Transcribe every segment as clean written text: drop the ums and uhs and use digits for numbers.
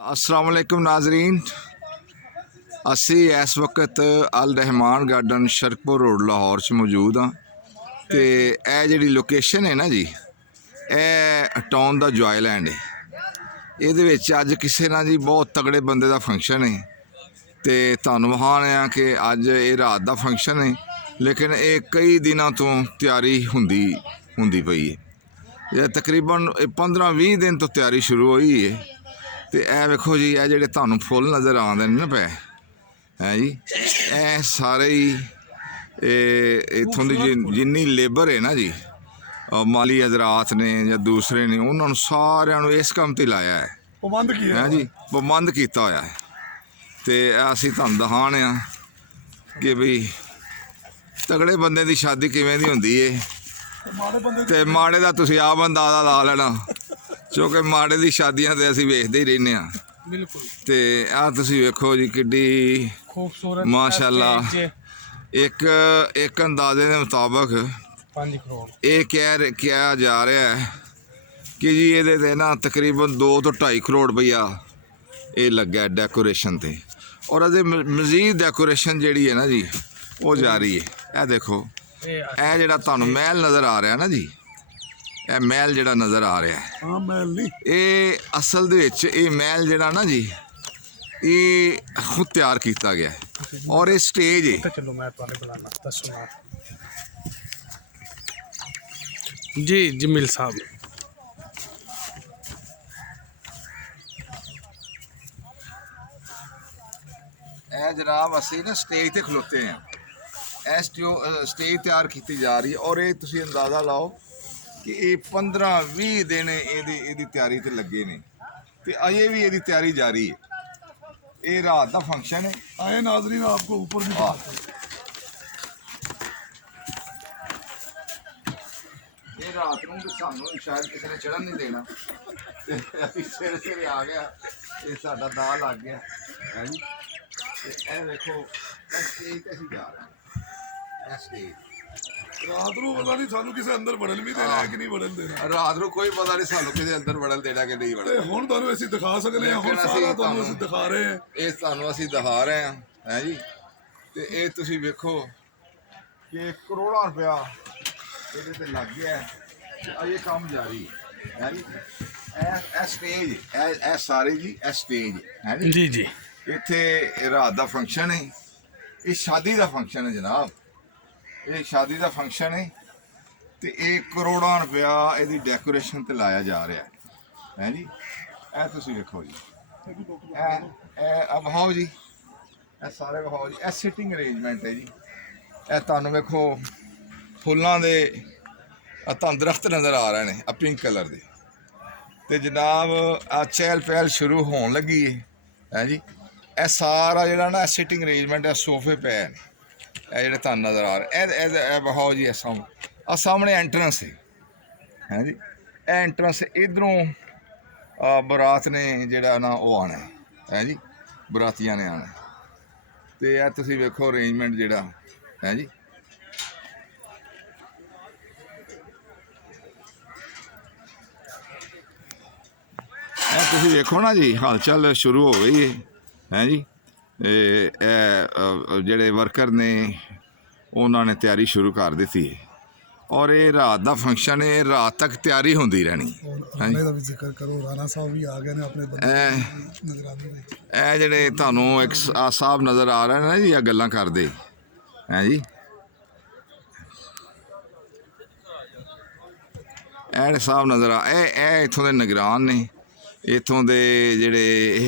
अस्सलाम वालेकुम नाजरीन, असी इस वक्त अल रहमान गार्डन शरकपुर रोड लाहौर च मौजूद हाँ। तो यह जी लोकेशन है ना जी, यह टाउन का जॉयलैंड है। ये अज किसी ना जी बहुत तगड़े बंदे का फंक्शन है। तो तुहानूं विखाने आ कि अज ये रात का फंक्शन है, लेकिन ये कई दिनों तो तैयारी हुंदी पई है। ये तकरीबन 15-20 दिन तो तैयारी शुरू हुई है। तो यह वेखो जी, यह जेडे तुहानूं फुल नज़र आते ना पे है जी, यह सारे ही इत्थों की जिन्नी लेबर है ना जी, माली हजरात ने या दूसरे ने, उन्होंने सारिਆਂ ਨੂੰ इस काम ते लाया है जी, पाबंद किया होया है। तो असीं तुहानूं दिखाने आ कि बई तगड़े बंदे की शादी किवें दी हुंदी है, ते माड़े दा तुसीं आप अंदाज़ा ला लेना, क्योंकि माड़े दी शादियां ते असीं वेखदे ही रहने आ। बिल्कुल। तो आ तुसीं वेखो जी किड्डी खूबसूरत माशाअल्लाह, एक अंदाजे के मुताबिक 5 करोड़ ये कहा जा रहा है कि जी ये ना तकरीबन 2 तो 2.5 करोड़ रुपया ये लग्गा है डेकोरेशन ते, और अजे मजीद डेकोरेशन जी है ना जी वो जारी है। यह देखो, यह जो तुहानूं महल नज़र आ रहा है ना जी, यह महल जो नज़र आ रहा है, ये असल दे विच ये महल जो ना जी, ये खुद तैयार किया गया है। और ये स्टेज है। चलो मैं तुम्हें बुलाना दसो ना जी जमील साहब। ए जनाब, असी ना स्टेज ते खलोते हैं, ए स्टेज तैयार की जा रही है। और ये तुसीं अंदाज़ा लाओ कि ये 15-20 दिन ये तैयारी ते लगे ने, ते अजे भी ये तैयारी जारी है। ये रात का फंक्शन है। आए नाजरीन, आपको ऊपर भी ये रात को तो सानू शायद किसी ने चढ़न नहीं देना, सवेरे सवेरे आ गया, ये साडा दाल लग गया है जी। ए देखो, स्टेज ते असीं जा रहे हैं, स्टेज रात को पता नहीं सानू किसी अंदर बढ़न भी देना है कि नहीं बढ़न देना। रात को कोई पता नहीं सानू किसी अंदर बढ़न देना कि नहीं ते बढ़न। हुण तुहानूं असीं दिखा सकने हैं, हुण सारा तुहानूं असीं दिखा रहे हैं। ये सानू असीं दिखा रहे हैं है जी। तो ये तुसीं वेखो कि करोड़ां रुपया ਇਹਦੇ ਤੇ ਲੱਗ ਗਿਆ ਤੇ ਇਹ ਕੰਮ ਜਾਰੀ ਹੈ ਜੀ। ਇਹ ਸਟੇਜ, ਇਹ ਸਾਰੇ ਜੀ ਇਹ ਸਟੇਜ ਹੈ ਜੀ। जी जी ਇੱਥੇ ਰਾਤ ਦਾ ਫੰਕਸ਼ਨ ਹੈ, ਇਹ ਸ਼ਾਦੀ ਦਾ ਫੰਕਸ਼ਨ ਹੈ ਜਨਾਬ, ਇਹ ਸ਼ਾਦੀ ਦਾ ਫੰਕਸ਼ਨ ਹੈ। ਤੇ ਇਹ ਕਰੋੜਾਂ ਰੁਪਇਆ ਇਹਦੀ ਡੈਕੋਰੇਸ਼ਨ ਤੇ ਲਾਇਆ ਜਾ ਰਿਹਾ ਹੈ ਜੀ। ਇਹ ਤੁਸੀਂ ਵੇਖੋ ਜੀ, ਇਹ ਵਿਖਾਓ ਜੀ, ਇਹ ਸਾਰੇ ਵਿਖਾਓ ਜੀ। ਇਹ ਸਿਟਿੰਗ ਅਰੇਂਜਮੈਂਟ ਹੈ ਜੀ। ਇਹ ਤੁਹਾਨੂੰ ਵੇਖੋ फुलों के तुहानूं दरख्त नज़र आ रहे हैं, पिंक कलर के। तो जनाब आ चहल पहल शुरू होने लगी है जी। यह सारा जोड़ा ना सिटिंग अरेंजमेंट है, सोफे पे ने ये तुहानूं नज़र आ रहे। बहाओ जी, सामने एंट्रेंस है जी। यह एंट्रेंस इधरों बरात ने जोड़ा ना वो आना है जी, बरातियां ने आना। तो यह तुसीं वेखो अरेंजमेंट जोड़ा है जी। तुसीं देखो ना जी, हलचल शुरू हो गई है जी। जेडे वर्कर ने उन्होंने तैयारी शुरू कर दी थी, और ये रात का फंक्शन है, रात तक तैयारी होंदी रहनी है जी। जिक्र करो, राणा साहब भी आ गए ने अपने ए जेडे तुहानूं एक साहब नज़र आ रहे हैं ना जी, आ गल्लां करदे हैं जी। ए साहब नज़र आ, इत्थों दे निगरान ने, इत्थों दे जेडे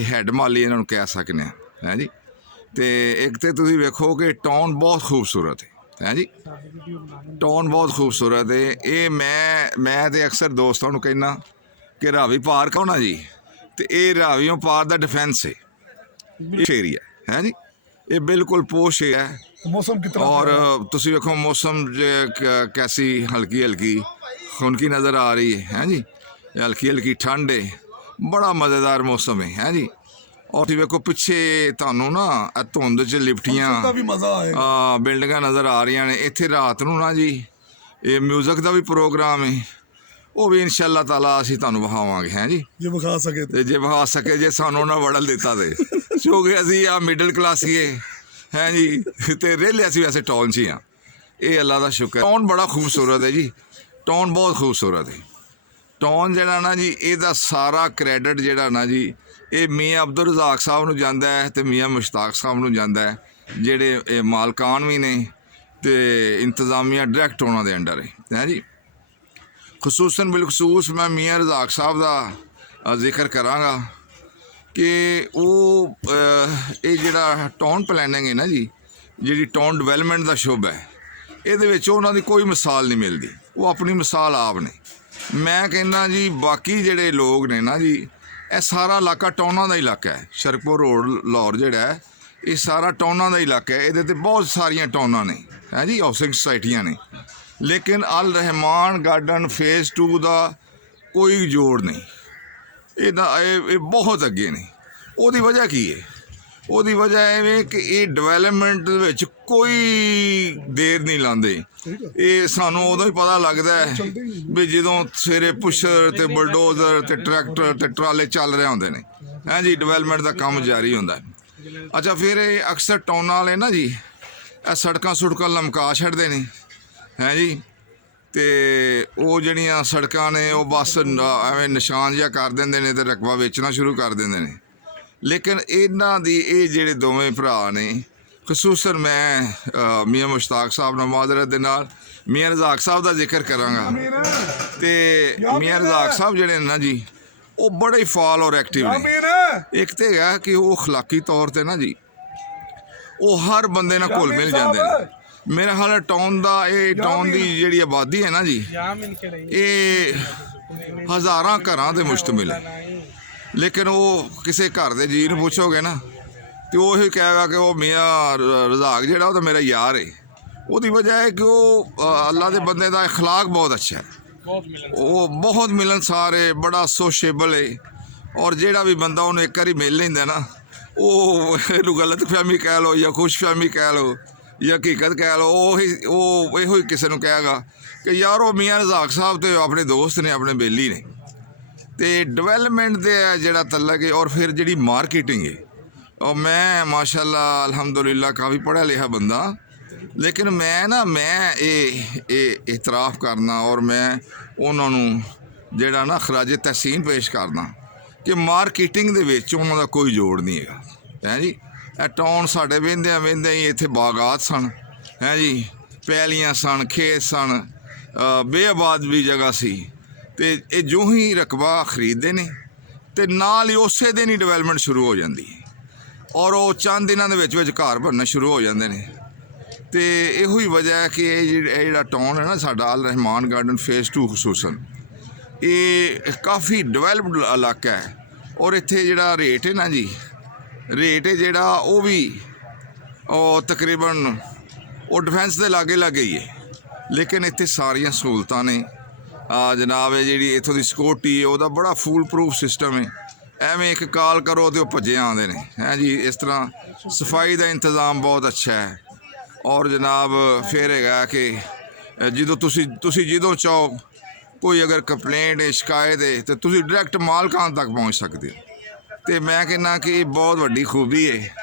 हैड माली इन्हां नूं कह सकने हैं जी। तो एक तो तुसीं वेखो कि टाउन बहुत खूबसूरत है जी, टाउन बहुत खूबसूरत है। ये मैं तो अक्सर दोस्तों नूं कहना कि रावी पार्क हो ना जी, तो ये रावियों पार का डिफेंस है एरिया है जी। ये बिल्कुल पोश है। मौसम कितना, और तुसीं वेखो मौसम कैसी हल्की हल्की खुनकी नज़र आ रही है जी। हल्की हल्की ठंड है, बड़ा मज़ेदार मौसम है जी। और तुसीं वेखो पिछे तुहानूं ना धुंद च लिपटियां भी मजा आए, बिल्डिंगां नज़र आ रही ने। इत्थे रात नूं ना जी ये म्यूजिक का भी प्रोग्राम है, ਉਹ ਵੀ ਇਨਸ਼ਾਅੱਲਾ ਤਾਲਾ ਅਸੀਂ ਤੁਹਾਨੂੰ ਵਿਖਾਵਾਂਗੇ ਹੈ ਜੀ। ਜੇ ਵਿਖਾ ਸਕੇ ਤੇ ਜੇ ਵਿਖਾ ਸਕੇ, ਜੇ ਸਾਨੂੰ ਉਹਨਾਂ ਵੜਲ ਦਿੱਤਾ ਤੇ ਕਿਉਂਕਿ ਅਸੀਂ ਆ ਮਿਡਲ ਕਲਾਸੀਏ ਹੈ ਜੀ, ਤੇ ਰਹਿਲੇ ਅਸੀਂ ਵੈਸੇ ਟਾਊਨ 'ਚ ਹੀ ਹਾਂ। ਇਹ ਅੱਲਾ ਦਾ ਸ਼ੁਕਰ। ਟਾਊਨ ਬੜਾ ਖੂਬਸੂਰਤ ਹੈ ਜੀ, ਟਾਊਨ ਬਹੁਤ ਖੂਬਸੂਰਤ ਹੈ। ਟਾਊਨ ਜਿਹੜਾ ਨਾ ਜੀ, ਇਹਦਾ ਸਾਰਾ ਕ੍ਰੈਡਿਟ ਜਿਹੜਾ ਨਾ ਜੀ, ਇਹ ਮੀਆਂ ਅਬਦੁਲ ਰਜ਼ਾਕ ਸਾਹਿਬ ਨੂੰ ਜਾਂਦਾ ਹੈ ਤੇ ਮੀਆਂ ਮੁਸ਼ਤਾਕ ਸਾਹਿਬ ਨੂੰ ਜਾਂਦਾ ਹੈ, ਜਿਹੜੇ ਇਹ ਮਾਲਕਾਨ ਵੀ ਨੇ ਤੇ ਇੰਤਜ਼ਾਮੀਆ ਡਾਇਰੈਕਟ ਉਹਨਾਂ ਦੇ ਅੰਡਰ ਹੈ ਜੀ। ਖਸੂਸਨ ਬਿਲਖਸੂਸ ਮੈਂ ਮੀਆਂ ਰਜ਼ਾਕ ਸਾਹਿਬ ਦਾ ਜ਼ਿਕਰ ਕਰਾਂਗਾ ਕਿ ਉਹ ਇਹ ਜਿਹੜਾ ਟਾਊਨ ਪਲੈਨਿੰਗ ਹੈ ਨਾ ਜੀ, ਜਿਹੜੀ ਟਾਊਨ ਡਿਵੈਲਪਮੈਂਟ ਦਾ ਸ਼ੁਭ ਹੈ, ਇਹਦੇ ਵਿੱਚ ਉਹਨਾਂ ਦੀ ਕੋਈ ਮਿਸਾਲ ਨਹੀਂ ਮਿਲਦੀ। ਉਹ ਆਪਣੀ ਮਿਸਾਲ ਆਪ ਨੇ। ਮੈਂ ਕਹਿੰਦਾ ਜੀ ਬਾਕੀ ਜਿਹੜੇ ਲੋਕ ਨੇ ਨਾ ਜੀ, ਇਹ ਸਾਰਾ ਇਲਾਕਾ ਟਾਊਨਾਂ ਦਾ ਇਲਾਕਾ ਹੈ। ਸ਼ਰਕਪੁਰ ਰੋਡ ਲਾਹੌਰ ਜਿਹੜਾ ਹੈ, ਇਹ ਸਾਰਾ ਟਾਊਨਾਂ ਦਾ ਇਲਾਕਾ ਹੈ। ਇਹਦੇ 'ਤੇ ਬਹੁਤ ਸਾਰੀਆਂ ਟਾਊਨਾਂ ਨੇ ਹੈ ਜੀ, ਹਾਊਸਿੰਗ ਸੁਸਾਇਟੀਆਂ ਨੇ, ਲੇਕਿਨ ਅਲ ਰਹਿਮਾਨ ਗਾਰਡਨ ਫੇਜ਼ 2 ਦਾ ਕੋਈ ਜੋੜ ਨਹੀਂ। ਇਹ ਬਹੁਤ ਅੱਗੇ ਨੇ। ਉਹਦੀ ਵਜ੍ਹਾ ਕੀ ਹੈ? ਉਹਦੀ ਵਜ੍ਹਾ ਐਵੇਂ ਕਿ ਇਹ ਡਿਵੈਲਪਮੈਂਟ ਦੇ ਵਿੱਚ ਕੋਈ ਦੇਰ ਨਹੀਂ ਲਾਉਂਦੇ। ਇਹ ਸਾਨੂੰ ਉਦੋਂ ਹੀ ਪਤਾ ਲੱਗਦਾ ਹੈ ਵੀ ਜਦੋਂ ਸਵੇਰੇ ਪੁਸ਼ਰ ਤੇ ਬਲਡੋਜ਼ਰ ਤੇ ਟਰੈਕਟਰ ਤੇ ਟਰਾਲੇ ਚੱਲ ਰਹੇ ਹੁੰਦੇ ਨੇ ਹੈ ਜੀ, ਡਿਵੈਲਪਮੈਂਟ ਦਾ ਕੰਮ ਜਾਰੀ ਹੁੰਦਾ। ਅੱਛਾ, ਫਿਰ ਇਹ ਅਕਸਰ ਟਾਊਨਾਂ ਵਾਲੇ ਨਾ ਜੀ, ਇਹ ਸੜਕਾਂ ਸੁੜਕਾਂ ਲਮਕਾ ਛੱਡਦੇ ਨੇ ਹੈ ਜੀ, ਤੇ ਉਹ ਜਿਹੜੀਆਂ ਸੜਕਾਂ ਨੇ ਉਹ ਬਸ ਐਵੇਂ ਨਿਸ਼ਾਨ ਜਿਹਾ ਕਰ ਦਿੰਦੇ ਨੇ ਤੇ ਰਕਬਾ ਵੇਚਣਾ ਸ਼ੁਰੂ ਕਰ ਦਿੰਦੇ ਨੇ। ਲੇਕਿਨ ਇਹਨਾਂ ਦੀ ਇਹ ਜਿਹੜੇ ਦੋਵੇਂ ਭਰਾ ਨੇ, ਖਸੂਸਨ ਮੈਂ ਮੀਆਂ ਮੁਸ਼ਤਾਕ ਸਾਹਿਬ ਨਾਲ ਮਾਜ਼ਰਤ ਦੇ ਨਾਲ ਮੀਆਂ ਰਜ਼ਾਕ ਸਾਹਿਬ ਦਾ ਜ਼ਿਕਰ ਕਰਾਂਗਾ। ਤੇ ਮੀਆਂ ਰਜ਼ਾਕ ਸਾਹਿਬ ਜਿਹੜੇ ਨੇ ਨਾ ਜੀ, ਉਹ ਬੜੇ ਫਾਲ ਔਰ ਐਕਟਿਵ ਨੇ। ਇੱਕ ਤਾਂ ਹੈਗਾ ਕਿ ਉਹ ਅਖਲਾਕੀ ਤੌਰ 'ਤੇ ਨਾ ਜੀ, ਉਹ ਹਰ ਬੰਦੇ ਨਾਲ ਘੁਲ ਮਿਲ ਜਾਂਦੇ ਨੇ। ਮੇਰਾ ਹਾਲ ਹੈ ਟਾਊਨ ਦੀ ਜਿਹੜੀ ਆਬਾਦੀ ਹੈ ਨਾ ਜੀ, ਇਹ ਹਜ਼ਾਰਾਂ ਘਰਾਂ 'ਤੇ ਮੁਸ਼ਤਮਿਲ ਹੈ। ਲੇਕਿਨ ਉਹ ਕਿਸੇ ਘਰ ਦੇ ਜੀ ਨੂੰ ਪੁੱਛੋਗੇ ਨਾ, ਤੇ ਉਹ ਇਹ ਕਹੇਗਾ ਕਿ ਉਹ ਮੀਆਂ ਰਜ਼ਾਕ ਜਿਹੜਾ ਉਹ ਤਾਂ ਮੇਰਾ ਯਾਰ ਹੈ। ਉਹਦੀ ਵਜ੍ਹਾ ਹੈ ਕਿ ਉਹ ਅੱਲਾ ਦੇ ਬੰਦੇ ਦਾ ਅਖਲਾਕ ਬਹੁਤ ਅੱਛਾ ਹੈ। ਉਹ ਬਹੁਤ ਮਿਲਣਸਾਰ ਹੈ, ਬੜਾ ਸੋਸ਼ੇਬਲ ਹੈ। ਔਰ ਜਿਹੜਾ ਵੀ ਬੰਦਾ ਉਹਨੂੰ ਇੱਕ ਵਾਰੀ ਮਿਲ ਲੈਂਦਾ ਨਾ, ਉਹ ਇਹਨੂੰ ਗਲਤ ਫਹਿਮੀ ਕਹਿ ਲਓ ਜਾਂ ਖੁਸ਼ ਫਹਿਮੀ ਕਹਿ ਲਓ ਜਾਂ ਹਕੀਕਤ ਕਹਿ ਲਓ, ਉਹ ਇਹੋ ਹੀ ਕਿਸੇ ਨੂੰ ਕਹੇਗਾ ਕਿ ਯਾਰ ਉਹ ਮੀਆਂ ਰਜ਼ਾਕ ਸਾਹਿਬ ਤੇ ਆਪਣੇ ਦੋਸਤ ਨੇ, ਆਪਣੇ ਬੇਲੀ ਨੇ। ਤੇ ਡਿਵੈਲਪਮੈਂਟ ਦੇ ਜਿਹੜਾ ਤਲਕ ਹੈ, ਔਰ ਫਿਰ ਜਿਹੜੀ ਮਾਰਕੀਟਿੰਗ ਹੈ, ਔਰ ਮੈਂ ਮਾਸ਼ਾਅੱਲਾ ਅਲਹਮਦੁਲਿਲਾ ਕਾਫੀ ਪੜ੍ਹਿਆ ਲਿਖਿਆ ਬੰਦਾ, ਲੇਕਿਨ ਮੈਂ ਇਹ ਇਤਰਾਫ ਕਰਨਾ ਔਰ ਮੈਂ ਉਹਨਾਂ ਨੂੰ ਜਿਹੜਾ ਨਾ ਖਰਾਜ ਤਹਿਸੀਨ ਪੇਸ਼ ਕਰਨਾ ਕਿ ਮਾਰਕੀਟਿੰਗ ਦੇ ਵਿੱਚ ਉਹਨਾਂ ਦਾ ਕੋਈ ਜੋੜ ਨਹੀਂ ਹੈਗਾ ਹੈ ਜੀ। ਇਹ ਟਾਊਨ ਸਾਡੇ ਵਹਿੰਦਿਆਂ ਹੀ ਇੱਥੇ ਬਾਗਾਤ ਸਨ ਹੈ ਜੀ, ਪੈਲੀਆਂ ਸਨ, ਖੇਤ ਸਨ, ਬੇਆਬਾਦ ਵੀ ਜਗ੍ਹਾ ਸੀ। ਤੇ ਇਹ ਜੋ ਹੀ ਰਕਬਾ ਖਰੀਦਦੇ ਨੇ ਤੇ ਨਾਲ ਹੀ ਉਸੇ ਦਿਨ ਹੀ ਡਿਵੈਲਪਮੈਂਟ ਸ਼ੁਰੂ ਹੋ ਜਾਂਦੀ ਹੈ, ਔਰ ਉਹ ਚੰਦ ਦਿਨਾਂ ਦੇ ਵਿੱਚ ਘਰ ਬਣਨਾ ਸ਼ੁਰੂ ਹੋ ਜਾਂਦੇ ਨੇ। ਤੇ ਇਹੋ ਹੀ ਵਜ੍ਹਾ ਹੈ ਕਿ ਇਹ ਜਿਹੜਾ ਟਾਊਨ ਹੈ ਨਾ ਸਾਡਾ, ਅਲ ਰਹਿਮਾਨ ਗਾਰਡਨ ਫੇਜ਼ 2 ਖਸੂਸਨ, ਇਹ ਕਾਫੀ ਡਿਵੈਲਪਡ ਇਲਾਕਾ ਹੈ। ਔਰ ਇੱਥੇ ਜਿਹੜਾ ਰੇਟ ਹੈ ਨਾ ਜੀ, ਰੇਟ ਹੈ ਜਿਹੜਾ ਉਹ ਵੀ ਤਕਰੀਬਨ ਉਹ ਡਿਫੈਂਸ ਦੇ ਲਾਗੇ ਹੀ ਹੈ। ਲੇਕਿਨ ਇੱਥੇ ਸਾਰੀਆਂ ਸਹੂਲਤਾਂ ਨੇ ਜਨਾਬ। ਇਹ ਜਿਹੜੀ ਇੱਥੋਂ ਦੀ ਸਿਕਿਉਰਟੀ ਹੈ ਉਹਦਾ ਬੜਾ ਫੂਲ ਪ੍ਰੂਫ ਸਿਸਟਮ ਹੈ। ਐਵੇਂ ਇੱਕ ਕਾਲ ਕਰੋ ਤੇ ਉਹ ਭੱਜੇ ਆਉਂਦੇ ਨੇ ਹੈ ਜੀ। ਇਸ ਤਰ੍ਹਾਂ ਸਫਾਈ ਦਾ ਇੰਤਜ਼ਾਮ ਬਹੁਤ ਅੱਛਾ ਹੈ। ਔਰ ਜਨਾਬ ਫਿਰ ਹੈਗਾ ਕਿ ਜਦੋਂ ਤੁਸੀਂ ਜਦੋਂ ਚਾਹੋ ਕੋਈ ਅਗਰ ਕੰਪਲੇਂਟ ਹੈ, ਸ਼ਿਕਾਇਤ ਹੈ, ਤਾਂ ਤੁਸੀਂ ਡਾਇਰੈਕਟ ਮਾਲਕਾਂ ਤੱਕ ਪਹੁੰਚ ਸਕਦੇ ਹੋ। ਤੇ ਮੈਂ ਕਹਿੰਦਾ ਕਿ ਇਹ ਬਹੁਤ ਵੱਡੀ ਖੂਬੀ ਹੈ।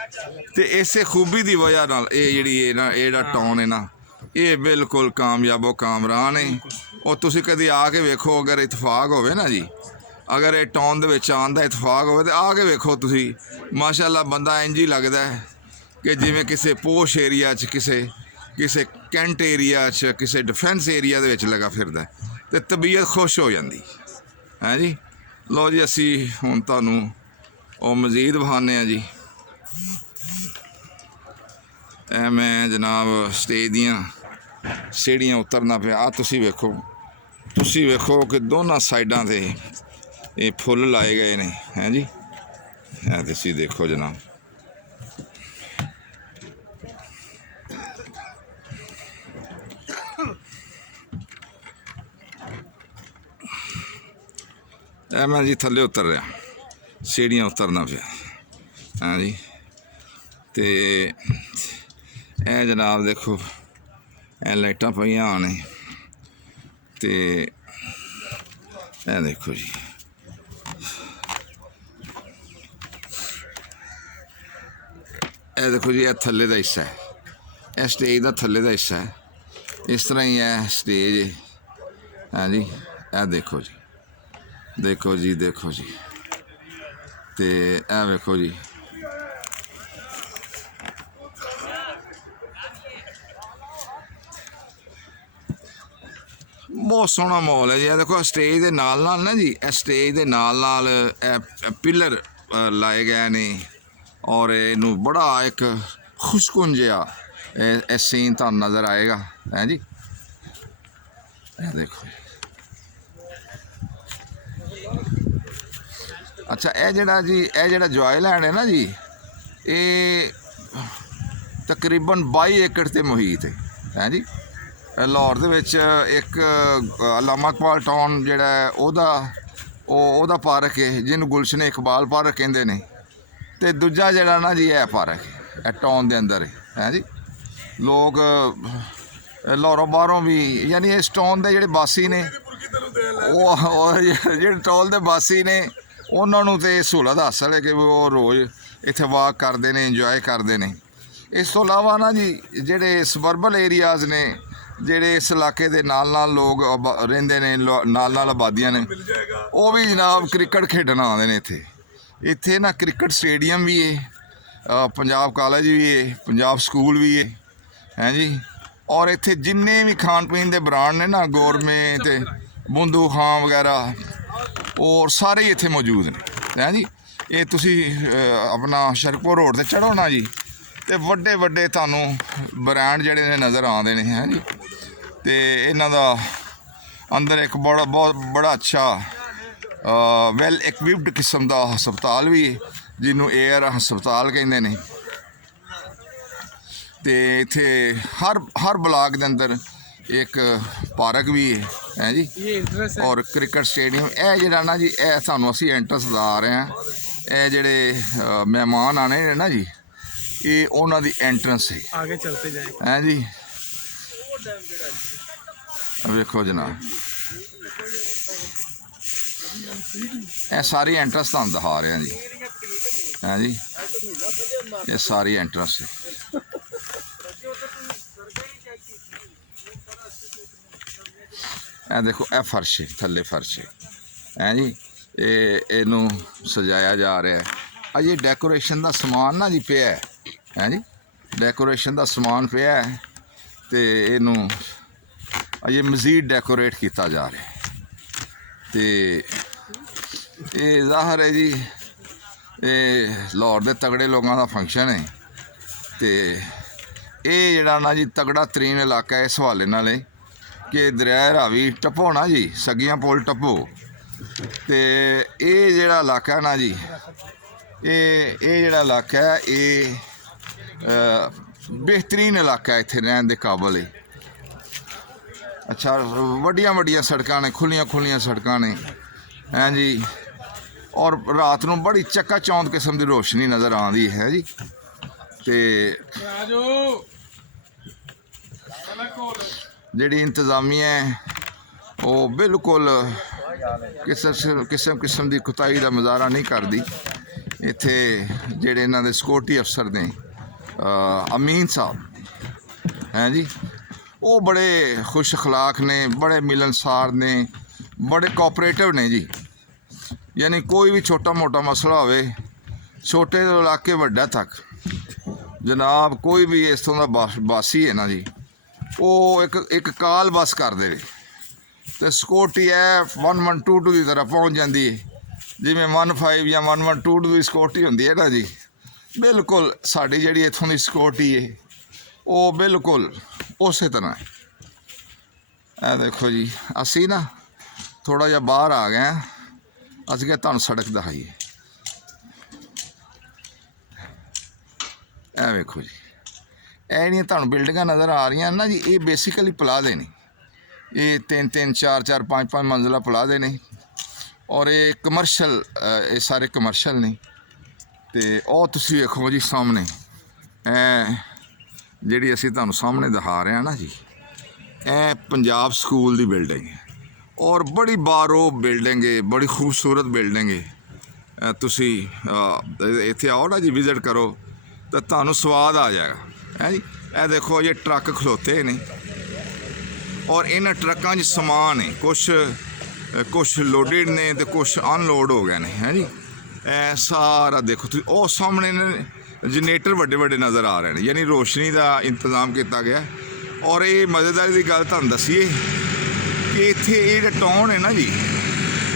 ਤੇ ਇਸੇ ਖੂਬੀ ਦੀ ਵਜ੍ਹਾ ਨਾਲ ਇਹ ਜਿਹੜਾ ਟਾਊਨ ਹੈ ਨਾ, ਇਹ ਬਿਲਕੁਲ ਕਾਮਯਾਬੋ ਕਾਮਰਾਨ ਹੈ। ਔਰ ਤੁਸੀਂ ਕਦੀ ਆ ਕੇ ਵੇਖੋ, ਅਗਰ ਇਤਫਾਕ ਹੋਵੇ ਨਾ ਜੀ, ਅਗਰ ਇਹ ਟਾਊਨ ਦੇ ਵਿੱਚ ਆਉਣ ਦਾ ਇਤਫਾਕ ਹੋਵੇ ਤਾਂ ਆ ਕੇ ਵੇਖੋ ਤੁਸੀਂ, ਮਾਸ਼ਾਅੱਲਾ ਬੰਦਾ ਇੰਝ ਹੀ ਲੱਗਦਾ ਹੈ ਕਿ ਜਿਵੇਂ ਕਿਸੇ ਪੋਸ਼ ਏਰੀਆ 'ਚ, ਕਿਸੇ ਕੈਂਟ ਏਰੀਆ 'ਚ, ਕਿਸੇ ਡਿਫੈਂਸ ਏਰੀਆ ਦੇ ਵਿੱਚ ਲੱਗਾ ਫਿਰਦਾ, ਤੇ ਤਬੀਅਤ ਖੁਸ਼ ਹੋ ਜਾਂਦੀ ਹੈ ਜੀ। ਲਓ ਜੀ, ਅਸੀਂ ਹੁਣ ਤੁਹਾਨੂੰ ਉਹ ਮਜ਼ੀਦ ਵਿਖਾਉਂਦੇ ਹਾਂ ਜੀ। ਇਹ ਮੈਂ ਜਨਾਬ ਸਟੇਜ ਦੀਆਂ ਸੀੜੀਆਂ ਉਤਰਨਾ ਪਿਆ। ਆ ਤੁਸੀਂ ਵੇਖੋ ਕਿ ਦੋਨਾਂ ਸਾਈਡਾਂ 'ਤੇ ਇਹ ਫੁੱਲ ਲਾਏ ਗਏ ਨੇ ਹੈ ਜੀ। ਇਹ ਤੁਸੀਂ ਦੇਖੋ ਜਨਾਬ, ਇਹ ਮੈਂ ਜੀ ਥੱਲੇ ਉਤਰ ਰਿਹਾ, ਸੀੜੀਆਂ ਉਤਰਨਾ ਪਿਆ ਹਾਂ ਜੀ। ਤੇ ਇਹ ਜਨਾਬ ਦੇਖੋ, ਇਹ ਲਾਈਟਾਂ ਪਈਆਂ ਨੇ ਤੇ ਇਹ ਦੇਖੋ ਜੀ, ਇਹ ਦੇਖੋ ਜੀ, ਇਹ ਥੱਲੇ ਦਾ ਹਿੱਸਾ ਹੈ, ਇਹ ਸਟੇਜ ਦਾ ਥੱਲੇ ਦਾ ਹਿੱਸਾ ਹੈ। ਇਸ ਤਰ੍ਹਾਂ ਹੀ ਹੈ ਸਟੇਜ। ਹਾਂਜੀ, ਇਹ ਦੇਖੋ ਜੀ, ਦੇਖੋ ਜੀ, ਦੇਖੋ ਜੀ, ਤੇ ਇਹ ਵੇਖੋ ਜੀ, ਬਹੁਤ ਸੋਹਣਾ ਮਾਹੌਲ ਹੈ ਜੀ। ਇਹ ਦੇਖੋ ਸਟੇਜ ਦੇ ਨਾਲ ਨਾਲ ਨਾ ਜੀ, ਇਹ ਸਟੇਜ ਦੇ ਨਾਲ ਨਾਲ ਇਹ ਪਿੱਲਰ ਲਾਏ ਗਏ ਨੇ, ਔਰ ਇਹਨੂੰ ਬੜਾ ਇੱਕ ਖੁਸ਼ਕੁਨ ਜਿਹਾ ਇਹ ਸੀਨ ਤੁਹਾਨੂੰ ਨਜ਼ਰ ਆਏਗਾ। ਹੈ ਜੀ, ਇਹ ਦੇਖੋ। ਅੱਛਾ, ਇਹ ਜਿਹੜਾ ਜੀ, ਇਹ ਜਿਹੜਾ ਜੁਆਏ ਲੈਂਡ ਹੈ ਨਾ ਜੀ, ਇਹ ਤਕਰੀਬਨ 22 ਏਕੜ ਤੇ ਮੁਹੀਤ ਹੈ ਜੀ। ਲਾਹੌਰ ਦੇ ਵਿੱਚ ਇੱਕ ਅਲਾਮਾ ਇਕਬਾਲ ਟਾਊਨ ਜਿਹੜਾ ਹੈ ਉਹਦਾ ਪਾਰਕ ਹੈ, ਜਿਹਨੂੰ ਗੁਲਸ਼ਨ ਇਕਬਾਲ ਪਾਰਕ ਕਹਿੰਦੇ ਨੇ, ਤੇ ਦੂਜਾ ਜਿਹੜਾ ਨਾ ਜੀ ਇਹ ਪਾਰਕ ਹੈ, ਇਹ ਟਾਊਨ ਦੇ ਅੰਦਰ ਹੈ ਜੀ। ਲੋਕ ਲਾਹੌਰੋਂ ਬਾਹਰੋਂ ਵੀ, ਯਾਨੀ ਇਸ ਟਾਊਨ ਦੇ ਜਿਹੜੇ ਵਾਸੀ ਨੇ, ਉਹ ਜਿਹੜੇ ਟਾਊਨ ਦੇ ਵਾਸੀ ਨੇ, ਉਹਨਾਂ ਨੂੰ ਤਾਂ ਇਹ ਸਹੂਲਤ ਹਾਸਲ ਹੈ ਕਿ ਉਹ ਰੋਜ਼ ਇੱਥੇ ਵਾਕ ਕਰਦੇ ਨੇ, ਇੰਜੋਏ ਕਰਦੇ ਨੇ। ਇਸ ਤੋਂ ਇਲਾਵਾ ਨਾ ਜੀ, ਜਿਹੜੇ ਸਬਰਬਲ ਏਰੀਆਜ਼ ਨੇ, ਜਿਹੜੇ ਇਸ ਇਲਾਕੇ ਦੇ ਨਾਲ ਨਾਲ ਲੋਕ ਰਹਿੰਦੇ ਨੇ, ਨਾਲ ਨਾਲ ਆਬਾਦੀਆਂ ਨੇ, ਉਹ ਵੀ ਜਨਾਬ ਕ੍ਰਿਕਟ ਖੇਡਣ ਆਉਂਦੇ ਨੇ ਇੱਥੇ। ਇੱਥੇ ਨਾ ਕ੍ਰਿਕਟ ਸਟੇਡੀਅਮ ਵੀ ਹੈ, ਪੰਜਾਬ ਕਾਲਜ ਵੀ ਹੈ, ਪੰਜਾਬ ਸਕੂਲ ਵੀ ਹੈ ਜੀ। ਔਰ ਇੱਥੇ ਜਿੰਨੇ ਵੀ ਖਾਣ ਪੀਣ ਦੇ ਬ੍ਰਾਂਡ ਨੇ ਨਾ, ਗੋਰਮੇ ਤੇ ਬੂੰਦੂ ਖਾਂ ਵਗੈਰਾ, ਔਰ ਸਾਰੇ ਹੀ ਇੱਥੇ ਮੌਜੂਦ ਨੇ ਹੈ ਜੀ। ਇਹ ਤੁਸੀਂ ਆਪਣਾ ਸ਼ਰਕਪੁਰ ਰੋਡ 'ਤੇ ਚੜ੍ਹੋ ਨਾ ਜੀ, ਤੇ ਵੱਡੇ ਵੱਡੇ ਤੁਹਾਨੂੰ ਬ੍ਰਾਂਡ ਜਿਹੜੇ ਨੇ ਨਜ਼ਰ ਆਉਂਦੇ ਨੇ ਹੈ ਜੀ। ਤੇ ਇਹਨਾਂ ਦਾ ਅੰਦਰ ਇੱਕ ਬਹੁਤ ਬੜਾ ਅੱਛਾ ਵੈਲ ਇਕਵਿਪਡ ਕਿਸਮ ਦਾ ਹਸਪਤਾਲ ਵੀ ਹੈ, ਜਿਹਨੂੰ ਏਅਰ ਹਸਪਤਾਲ ਕਹਿੰਦੇ ਨੇ। ਤੇ ਇੱਥੇ ਹਰ ਬਲਾਕ ਦੇ ਅੰਦਰ ਇੱਕ ਪਾਰਕ ਵੀ ਹੈ ਜੀ, ਔਰ ਕ੍ਰਿਕਟ ਸਟੇਡੀਅਮ। ਇਹ ਜਿਹੜਾ ਨਾ ਜੀ, ਇਹ ਸਾਨੂੰ ਅਸੀਂ ਐਂਟਰਸ ਆ ਰਹੇ ਹਾਂ। ਇਹ ਜਿਹੜੇ ਮਹਿਮਾਨ ਆਣੇ ਨੇ ਨਾ ਜੀ, ਇਹ ਉਹਨਾਂ ਦੀ ਐਂਟਰੈਂਸ ਹੈ। आगे चलते जाएं। ਹੈ ਜੀ, ਵੇਖੋ ਜਨਾਬ, ਇਹ ਸਾਰੀ ਐਂਟਰੈਂਸ ਤੁਹਾਨੂੰ ਦਿਖਾ ਰਿਹਾ ਜੀ। ਹੈ ਜੀ, ਇਹ ਸਾਰੀ ਐਂਟਰੈਂਸ ਹੈ। ਇਹ ਦੇਖੋ, ਇਹ ਫਰਸ਼ ਹੈ, ਥੱਲੇ ਫਰਸ਼ ਹੈ ਜੀ। ਇਹਨੂੰ ਸਜਾਇਆ ਜਾ ਰਿਹਾ ਹੈ। ਅਜੇ ਡੈਕੋਰੇਸ਼ਨ ਦਾ ਸਮਾਨ ਨਾ ਜੀ ਪਿਆ ਹੈ ਜੀ, ਡੈਕੋਰੇਸ਼ਨ ਦਾ ਸਮਾਨ ਪਿਆ ਹੈ, ਤੇ ਇਹਨੂੰ ਅਜੇ ਮਜ਼ੀਦ ਡੈਕੋਰੇਟ ਕੀਤਾ ਜਾ ਰਿਹਾ ਹੈ। ਤੇ ਇਹ ਜ਼ਾਹਰ ਹੈ ਜੀ, ਇਹ ਲਾਹੌਰ ਦੇ ਤਗੜੇ ਲੋਕਾਂ ਦਾ ਫੰਕਸ਼ਨ ਹੈ। ਤੇ ਇਹ ਜਿਹੜਾ ਨਾ ਜੀ ਤਗੜਾ ਤਰੀਨ ਇਲਾਕਾ ਇਸ ਹਵਾਲੇ ਨਾਲ ਹੈ ਕਿ ਦਰਿਆ ਰਾਵੀ ਟੱਪੋ ਨਾ ਜੀ, ਸੱਗੀਆਂ ਪੁਲ ਟੱਪੋ। ਤੇ ਇਹ ਜਿਹੜਾ ਇਲਾਕਾ ਨਾ ਜੀ, ਇਹ ਜਿਹੜਾ ਇਲਾਕਾ ਹੈ, ਇਹ ਬਿਹਤਰੀਨ ਇਲਾਕਾ ਇੱਥੇ ਰਹਿਣ ਦੇ ਕਾਬਲ ਹੈ। ਅੱਛਾ, ਵੱਡੀਆਂ ਵੱਡੀਆਂ ਸੜਕਾਂ ਨੇ, ਖੁੱਲੀਆਂ ਸੜਕਾਂ ਨੇ ਹੈ ਜੀ, ਔਰ ਰਾਤ ਨੂੰ ਬੜੀ ਚੱਕਾ ਚੌਂਧ ਕਿਸਮ ਦੀ ਰੋਸ਼ਨੀ ਨਜ਼ਰ ਆਉਂਦੀ ਹੈ ਜੀ। ਤੇ ਜਿਹੜੀ ਇੰਤਜ਼ਾਮੀਆ ਹੈ, ਉਹ ਬਿਲਕੁਲ ਕਿਸਮ ਦੀ ਕੁਤਾਹੀ ਦਾ ਮੁਜ਼ਾਹਰਾ ਨਹੀਂ ਕਰਦੀ। ਇੱਥੇ ਜਿਹੜੇ ਇਹਨਾਂ ਦੇ ਸਿਕਿਉਰਟੀ ਅਫਸਰ ਨੇ, ਅਮੀਨ ਸਾਹਿਬ ਹੈ ਜੀ, ਉਹ ਬੜੇ ਖੁਸ਼ ਅਖਲਾਕ ਨੇ, ਬੜੇ ਮਿਲਨਸਾਰ ਨੇ, ਬੜੇ ਕੋਆਪਰੇਟਿਵ ਨੇ ਜੀ। ਯਾਨੀ ਕੋਈ ਵੀ ਛੋਟਾ ਮੋਟਾ ਮਸਲਾ ਹੋਵੇ, ਛੋਟੇ ਤੋਂ ਲਾ ਕੇ ਵੱਡਾ ਤੱਕ, ਜਨਾਬ ਕੋਈ ਵੀ ਇਸ ਤੋਂ ਦਾ ਵਾਸੀ ਹੈ ਨਾ ਜੀ, ਉਹ ਇੱਕ ਕਾਲ ਬਸ ਕਰਦੇ ਨੇ, ਅਤੇ ਸਿਕਿਉਰਟੀ ਹੈ 1122 ਦੀ ਤਰ੍ਹਾਂ ਪਹੁੰਚ ਜਾਂਦੀ ਹੈ। ਜਿਵੇਂ 15 ਜਾਂ 1122 ਦੀ ਸਿਕਿਉਰਟੀ ਹੁੰਦੀ ਹੈ ਨਾ ਜੀ, ਬਿਲਕੁਲ ਸਾਡੀ ਜਿਹੜੀ ਇੱਥੋਂ ਦੀ ਸਿਕਿਉਰਟੀ ਹੈ, ਉਹ ਬਿਲਕੁਲ ਉਸੇ ਤਰ੍ਹਾਂ ਹੈ। ਇਹ ਦੇਖੋ ਜੀ, ਅਸੀਂ ਨਾ ਥੋੜ੍ਹਾ ਜਿਹਾ ਬਾਹਰ ਆ ਗਏ ਹਾਂ, ਅਸੀਂ ਕਿਹਾ ਤੁਹਾਨੂੰ ਸੜਕ ਦਿਖਾਈਏ। ਇਹ ਵੇਖੋ ਜੀ, ਇਹ ਜਿਹੜੀਆਂ ਤੁਹਾਨੂੰ ਬਿਲਡਿੰਗਾਂ ਨਜ਼ਰ ਆ ਰਹੀਆਂ ਨਾ ਜੀ, ਇਹ ਬੇਸਿਕਲੀ ਪਲਾਜ਼ੇ ਨੇ। ਇਹ 3-3, 4-4, 5-5 ਮੰਜ਼ਿਲਾ ਪਲਾਜ਼ੇ ਨੇ, ਔਰ ਇਹ ਕਮਰਸ਼ਲ, ਇਹ ਸਾਰੇ ਕਮਰਸ਼ਲ ਨੇ। ਤੇ ਉਹ ਤੁਸੀਂ ਵੇਖੋ ਜੀ ਸਾਹਮਣੇ, ਇਹ ਜਿਹੜੀ ਅਸੀਂ ਤੁਹਾਨੂੰ ਸਾਹਮਣੇ ਦਿਖਾ ਰਹੇ ਹਾਂ ਨਾ ਜੀ, ਇਹ ਪੰਜਾਬ ਸਕੂਲ ਦੀ ਬਿਲਡਿੰਗ ਹੈ। ਔਰ ਬੜੀ ਬਾਰੋ ਬਿਲਡਿੰਗ ਹੈ, ਬੜੀ ਖੂਬਸੂਰਤ ਬਿਲਡਿੰਗ ਹੈ। ਤੁਸੀਂ ਇੱਥੇ ਆਓ ਨਾ ਜੀ, ਵਿਜ਼ਿਟ ਕਰੋ ਤਾਂ ਤੁਹਾਨੂੰ ਸਵਾਦ ਆ ਜਾਏਗਾ ਹੈ ਜੀ। ਇਹ ਦੇਖੋ ਇਹ ਟਰੱਕ ਖਲੋਤੇ ਨੇ ਔਰ ਇਹਨਾਂ ਟਰੱਕਾਂ 'ਚ ਸਮਾਨ ਹੈ, ਕੁਛ ਲੋਡਡ ਨੇ ਤੇ ਕੁਛ ਅਨਲੋਡ ਹੋ ਗਏ ਨੇ ਹੈ ਜੀ। ਇਹ ਸਾਰਾ ਦੇਖੋ ਤੁਸੀਂ, ਉਹ ਸਾਹਮਣੇ ਨੇ ਜਨਰੇਟਰ ਵੱਡੇ ਵੱਡੇ ਨਜ਼ਰ ਆ ਰਹੇ ਨੇ, ਯਾਨੀ ਰੋਸ਼ਨੀ ਦਾ ਇੰਤਜ਼ਾਮ ਕੀਤਾ ਗਿਆ। ਔਰ ਇਹ ਮਜ਼ੇਦਾਰੀ ਦੀ ਗੱਲ ਤੁਹਾਨੂੰ ਦੱਸੀਏ ਕਿ ਇੱਥੇ ਇਹ ਜਿਹੜਾ ਟਾਊਨ ਹੈ ਨਾ ਜੀ,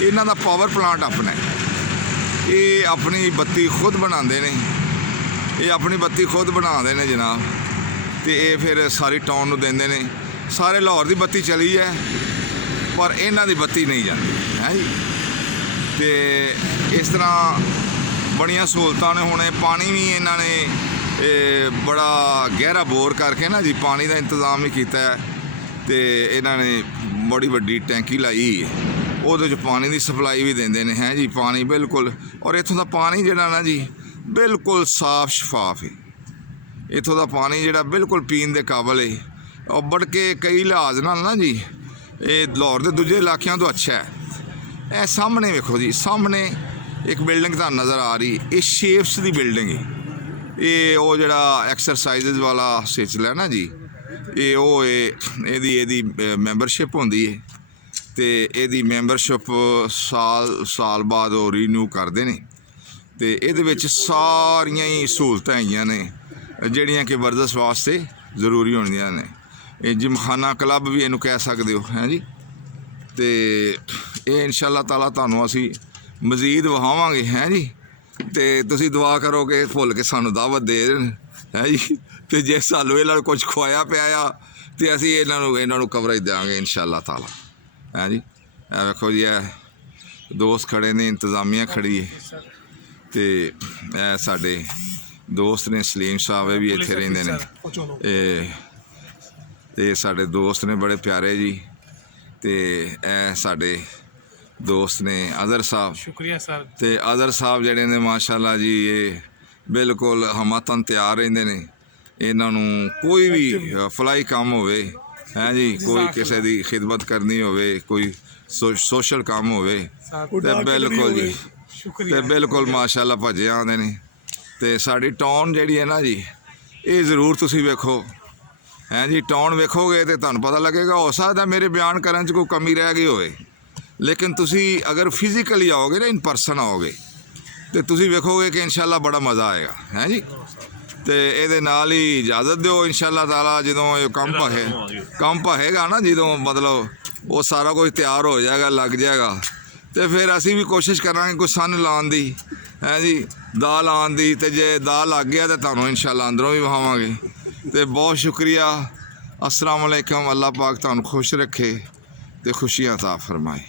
ਇਹਨਾਂ ਦਾ ਪਾਵਰ ਪਲਾਂਟ ਆਪਣਾ ਹੈ। ਇਹ ਆਪਣੀ ਬੱਤੀ ਖੁਦ ਬਣਾਉਂਦੇ ਨੇ, ਇਹ ਆਪਣੀ ਬੱਤੀ ਖੁਦ ਬਣਾਉਂਦੇ ਨੇ ਜਨਾਬ, ਤੇ ਇਹ ਫਿਰ ਸਾਰੀ ਟਾਊਨ ਨੂੰ ਦਿੰਦੇ ਨੇ। ਸਾਰੇ ਲਾਹੌਰ ਦੀ ਬੱਤੀ ਚਲੀ ਹੈ ਪਰ ਇਹਨਾਂ ਦੀ ਬੱਤੀ ਨਹੀਂ ਜਾਂਦੀ ਹੈ ਜੀ। ਤੇ ਇਸ ਤਰ੍ਹਾਂ ਬੜੀਆਂ ਸਹੂਲਤਾਂ ਨੇ। ਹੁਣ ਇਹ ਪਾਣੀ ਵੀ ਇਹਨਾਂ ਨੇ ਬੜਾ ਗਹਿਰਾ ਬੋਰ ਕਰਕੇ ਨਾ ਜੀ ਪਾਣੀ ਦਾ ਇੰਤਜ਼ਾਮ ਵੀ ਕੀਤਾ ਹੈ, ਤੇ ਇਹਨਾਂ ਨੇ ਬੜੀ ਵੱਡੀ ਟੈਂਕੀ ਲਾਈ ਹੈ, ਉਹਦੇ 'ਚ ਪਾਣੀ ਦੀ ਸਪਲਾਈ ਵੀ ਦਿੰਦੇ ਨੇ ਹੈ ਜੀ। ਪਾਣੀ ਬਿਲਕੁਲ, ਔਰ ਇੱਥੋਂ ਦਾ ਪਾਣੀ ਜਿਹੜਾ ਨਾ ਜੀ ਬਿਲਕੁਲ ਸਾਫ਼ ਸ਼ਫਾਫ ਹੈ। ਇੱਥੋਂ ਦਾ ਪਾਣੀ ਜਿਹੜਾ ਬਿਲਕੁਲ ਪੀਣ ਦੇ ਕਾਬਲ ਹੈ, ਔਰ ਬੜ ਕੇ ਕਈ ਲਿਹਾਜ਼ ਨਾਲ ਨਾ ਜੀ ਇਹ ਲਾਹੌਰ ਦੇ ਦੂਜੇ ਇਲਾਕਿਆਂ ਤੋਂ ਅੱਛਾ ਹੈ। ਇਹ ਸਾਹਮਣੇ ਵੇਖੋ ਜੀ, ਸਾਹਮਣੇ ਇੱਕ ਬਿਲਡਿੰਗ ਤੁਹਾਨੂੰ ਨਜ਼ਰ ਆ ਰਹੀ, ਇਹ ਸ਼ੇਫਸ ਦੀ ਬਿਲਡਿੰਗ ਹੈ। ਇਹ ਉਹ ਜਿਹੜਾ ਐਕਸਰਸਾਈਜ਼ਸ ਵਾਲਾ ਸਿਲਸਿਲਾ ਨਾ ਜੀ, ਇਹ ਉਹ ਇਹਦੀ ਮੈਂਬਰਸ਼ਿਪ ਹੁੰਦੀ ਹੈ, ਤੇ ਇਹਦੀ ਮੈਂਬਰਸ਼ਿਪ ਸਾਲ ਬਾਅਦ ਉਹ ਰੀਨਿਊ ਕਰਦੇ ਨੇ। ਤੇ ਇਹਦੇ ਵਿੱਚ ਸਾਰੀਆਂ ਹੀ ਸਹੂਲਤਾਂ ਹੈਗੀਆਂ ਨੇ ਜਿਹੜੀਆਂ ਕਿ ਵਰਜ਼ਸ਼ ਵਾਸਤੇ ਜ਼ਰੂਰੀ ਹੁੰਦੀਆਂ ਨੇ। ਇਹ ਜਿਮਖਾਨਾ ਕਲੱਬ ਵੀ ਇਹਨੂੰ ਕਹਿ ਸਕਦੇ ਹੋ ਹੈ ਜੀ। ਤੇ ਇਹ ਇਨਸ਼ਾ-ਅੱਲਾਹ ਤਾਲਾ ਤੁਹਾਨੂੰ ਅਸੀਂ ਮਜ਼ੀਦ ਵਿਖਾਵਾਂਗੇ ਹੈ ਜੀ। ਤੇ ਤੁਸੀਂ ਦੁਆ ਕਰੋਗੇ ਭੁੱਲ ਕੇ ਸਾਨੂੰ ਦਾਵਤ ਦੇ ਦੇਣ ਹੈ ਜੀ। ਤੇ ਜੇ ਸਾਨੂੰ ਇਹਨਾਂ ਨੂੰ ਕੁਝ ਖਵਾਇਆ ਪਿਆ ਆ ਤੇ ਅਸੀਂ ਇਹਨਾਂ ਨੂੰ ਕਵਰੇਜ ਦੇਵਾਂਗੇ ਇਨਸ਼ਾ-ਅੱਲਾਹ ਤਾਲਾ ਹੈ ਜੀ। ਇਹ ਵੇਖੋ ਜੀ, ਇਹ ਦੋਸਤ ਖੜੇ ਨੇ, ਇੰਤਜ਼ਾਮੀਆਂ ਖੜੀ ਹੈ, ਤੇ ਇਹ ਸਾਡੇ ਦੋਸਤ ਨੇ ਸਲੀਮ ਸਾਹਿਬ, ਇਹ ਵੀ ਇੱਥੇ ਰਹਿੰਦੇ ਨੇ। ਇਹ ਸਾਡੇ ਦੋਸਤ ਨੇ ਬੜੇ ਪਿਆਰੇ ਜੀ। ਤੇ ਇਹ ਸਾਡੇ ਦੋਸਤ ਨੇ ਅਜ਼ਹਰ ਸਾਹਿਬ। शुक्रिया सर। ਤੇ ਅਜ਼ਹਰ ਸਾਹਿਬ ਜਿਹੜੇ ਨੇ ਮਾਸ਼ਾਅੱਲਾ ਜੀ, ਇਹ ਬਿਲਕੁਲ ਹਮਾਤਨ ਤਿਆਰ ਰਹਿੰਦੇ ਨੇ। ਇਹਨਾਂ ਨੂੰ ਕੋਈ ਵੀ ਫਲਾਈ ਕੰਮ ਹੋਵੇ ਹੈ ਜੀ, ਕੋਈ ਕਿਸੇ ਦੀ ਖਿਦਮਤ ਕਰਨੀ ਹੋਵੇ, ਕੋਈ ਸੋਸ਼ਲ ਕੰਮ ਹੋਵੇ, ਤੇ ਬਿਲਕੁਲ ਜੀ, ਤੇ ਬਿਲਕੁਲ ਮਾਸ਼ਾਅੱਲਾ ਭੱਜੇ ਆਉਂਦੇ ਨੇ। ਤੇ ਸਾਡੀ ਟਾਊਨ ਜਿਹੜੀ ਹੈ ਨਾ ਜੀ, ਇਹ ਜ਼ਰੂਰ ਤੁਸੀਂ ਵੇਖੋ ਹੈ ਜੀ। ਟਾਊਨ ਵੇਖੋਗੇ ਤੇ ਤੁਹਾਨੂੰ ਪਤਾ ਲੱਗੇਗਾ। ਹੋ ਸਕਦਾ ਮੇਰੇ ਬਿਆਨ ਕਰਨ 'ਚ ਕੋਈ ਕਮੀ ਰਹਿ ਗਈ ਹੋਵੇ, ਲੇਕਿਨ ਤੁਸੀਂ ਅਗਰ ਫਿਜ਼ੀਕਲੀ ਆਓਗੇ ਨਾ, ਇਨ ਪਰਸਨ ਆਓਗੇ, ਤੇ ਤੁਸੀਂ ਵੇਖੋਗੇ ਕਿ ਇਨਸ਼ਾਅੱਲਾ ਬੜਾ ਮਜ਼ਾ ਆਏਗਾ ਹੈ ਜੀ। ਤੇ ਇਹਦੇ ਨਾਲ ਹੀ ਇਜਾਜ਼ਤ ਦਿਓ ਇਨਸ਼ਾਅੱਲਾ ਤਾਲਾ, ਜਦੋਂ ਇਹ ਕੰਮ ਪਹੇਗਾ ਨਾ, ਜਦੋਂ ਮਤਲਬ ਉਹ ਸਾਰਾ ਕੁਝ ਤਿਆਰ ਹੋ ਜਾਏਗਾ, ਲੱਗ ਜਾਏਗਾ, ਤੇ ਫਿਰ ਅਸੀਂ ਵੀ ਕੋਸ਼ਿਸ਼ ਕਰਾਂਗੇ ਕੋਈ ਸੰਨ ਲਾਉਣ ਦੀ ਹੈ ਜੀ, ਦਾਲ ਆਉਣ ਦੀ। ਤੇ ਜੇ ਦਾਲ ਲੱਗ ਗਿਆ ਤਾਂ ਤੁਹਾਨੂੰ ਇਨਸ਼ਾਅੱਲਾ ਅੰਦਰੋਂ ਵੀ ਵਿਖਾਵਾਂਗੇ। ਤੇ ਬਹੁਤ ਸ਼ੁਕਰੀਆ। अस्सलाम वालेकुम। अल्लाह पाक ਤੁਹਾਨੂੰ ਖੁਸ਼ ਰੱਖੇ ਤੇ ਖੁਸ਼ੀਆਂ ਅਤਾ ਫਰਮਾਏ।